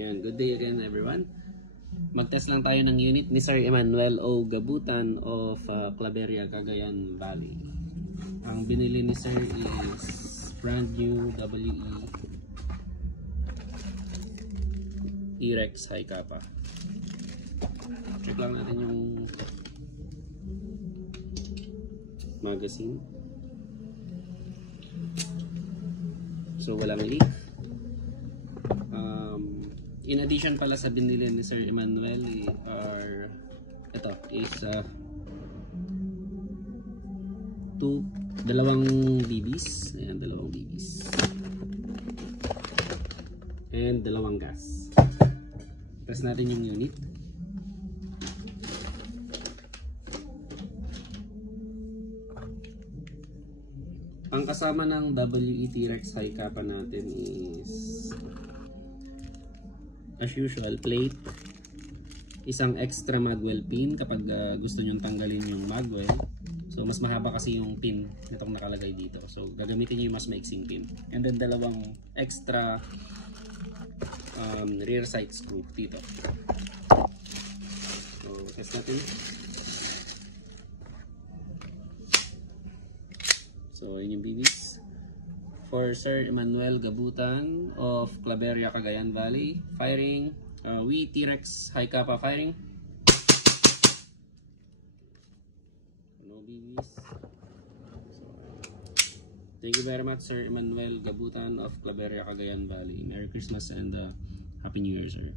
Yan, good day again everyone. Mag-test lang tayo ng unit ni Sir Emmanuel O. Gabutan of Claveria, Cagayan Valley. Ang binili ni Sir is brand new WE T-Rex High Kappa. Check lang natin yung magazine. So walang leak. In addition pala sa binili ni Sir Emmanuel ito is dalawang BBs. Ayan, dalawang BBs and dalawang gas. Test natin yung unit. Ang kasama ng WE T-Rex High Kappa natin is, as usual, plate, isang extra magwell pin kapag gusto nyo tanggalin yung magwell. So mas mahaba kasi yung pin nitong nakalagay dito, so gagamitin nyo yung mas maiksing pin, and then dalawang extra rear sight screw dito. So test natin. So yun yung BBs for Sir Emmanuel Gabutan of Claveria, Cagayan Valley. Firing, WE T-Rex High Kappa firing. No BBs. So, thank you very much Sir Emmanuel Gabutan of Claveria, Cagayan Valley. Merry Christmas and Happy New Year, sir.